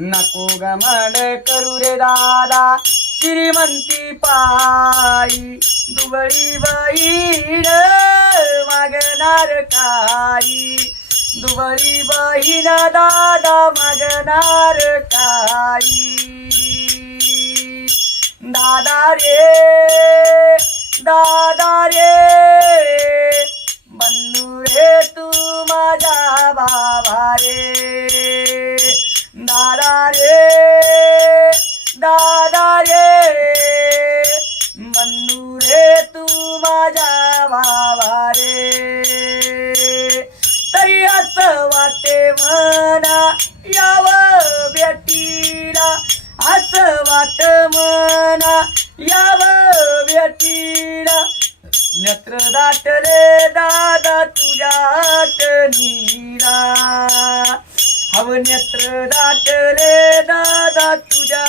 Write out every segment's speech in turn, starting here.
नको गमन करू रे दादा श्रीमंती पायी दुबळी बहीण मागणार काही दुबळी बहीण दादा मागणार काही दादा रे बंधू रे तू माझा बाबा रे दादा रे बंधू रे तू माझा बाबा रे तरी असं वाटे मना यावं भेटीला असं वाट मना यावं भेटीला नेत्र दाटले दादा तुझ्या आठवणीला हव नेत्र दाटले दादा तुझ्या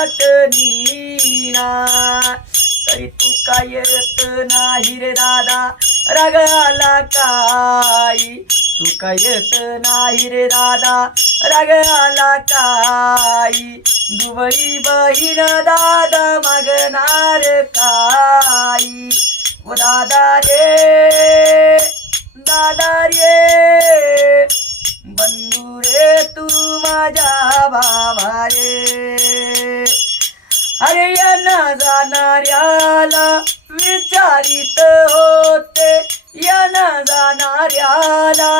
आठवणीला तरी तू काय येत नाही रे दादा राग आला काय तू काय येत नाही रे दादा राग आला काय दुबळी बहीण दादा मागणार काय ओ दादा रे बंधू रे तू माझ्या बाबा रे अरे यांना जाणाऱ्याला विचारित होते यांना जाणाऱ्याला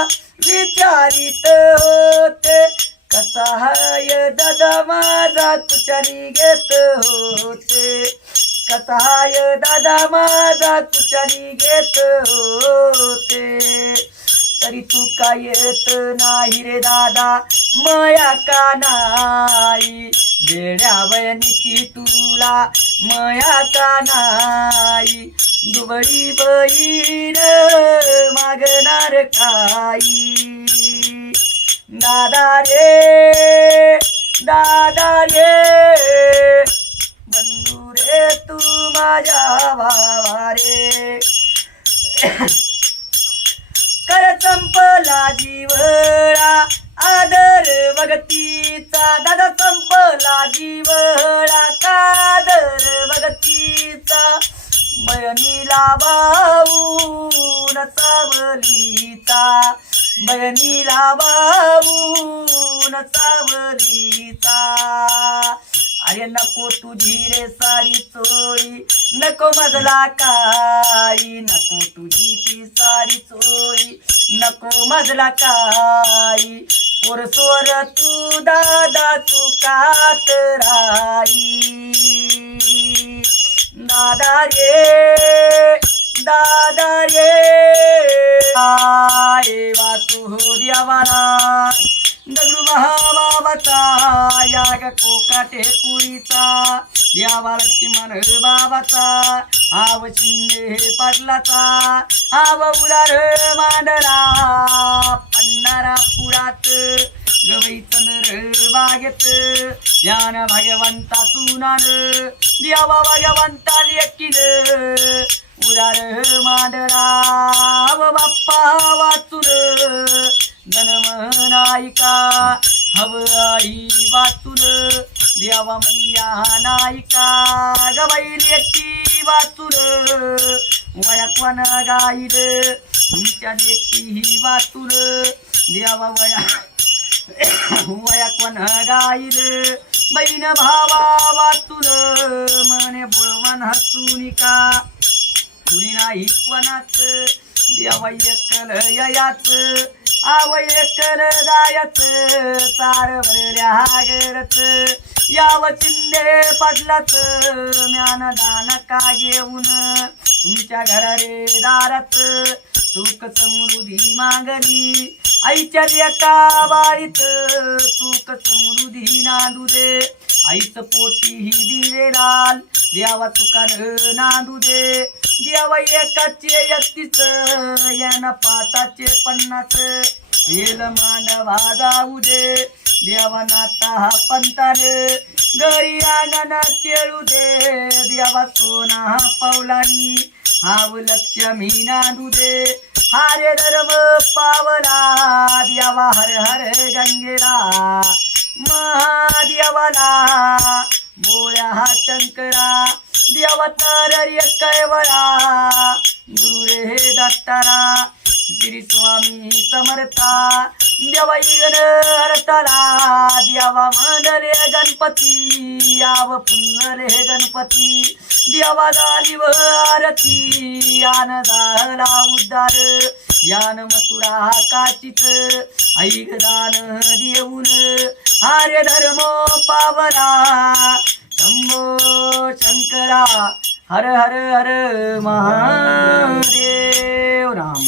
विचारित होते कसा हाय दादा माझा तुझ्यानी घेत होते कसा हाय दादा माझा तुझ्यानी घेत होते तरी तू काय येत नाही रे दादा मया का नाही वेड्या वयनीची तुला मया का नाही दुबळी बहीण मागणार काही दादा रे बंधू रे तू माझ्या भावा रे कर संपला जीवळा आदर भगतीचा दादा संपला जीवळा कादर भगतीचा बहिणीला वाहून सावलीचा बहिणीला वाहून सावलीचा अरे नको तुझी रे साडी चोळी नको मजला काही नको तुझी ती साडी चोळी नको मजला काही पोरसोर तू दादा चुकात राही दादा रे आये वासू देवाला दगडू महाबाबाचा याग कोकाटे कुळीचा यावा लक्ष्मण बाबाचा आव शिंदे पाटलाचा आव उदार मांडला पन्नारा पुरात गवई चंद्र बागेत यान भगवंता तुनार देवा भगवंता लेकीन उदार मांडला आव बाप्पा वाचुर जन्म नायिका हव आई वाचुर देवा मैया नायिका गवई लेकी वाचुर वया कोण गाईल तुमच्या लेकी वाचुर देवा वया कोण गाईल बहीण भावा वाचुर मने बुळवण हसुनिका कुणी नाही कोणाच देवा एकल ययाच आवय कर दायच सार भरल्या गरच याव चिंदे पडलाच ज्ञान दान का घेऊन तुमच्या घरा रे दारात सुख समृद्धी मागली आईच्या एका बाळीत सुख समृद्धी नांदू दे आईच पोटी ही दिवे लाल देवा तुकान नांदू दे देवा एकाचे 31 याना 5चे 50 येल मांडवा जाऊ दे देवा नाता पंतारे घरी अंगण केळू दे देवा सोना पावलानी हाव लक्ष्मी नांदू दे हारे धर्म पावला देवा हर हर गंगेला महा देवाला बोळ्या शंकरा देवा तर कैवळा गुरु रे दत्तारा श्री स्वामी समर्था देवा इगन हरतला देवा मंडले गणपती याव पुन्नले गणपती देवा गालिव आरती यान झाला उद्धार यान मथुरा काचित ऐक दान देऊन आर्य धर्म पावला शंभो शंकरा हर हर हर महादेव राम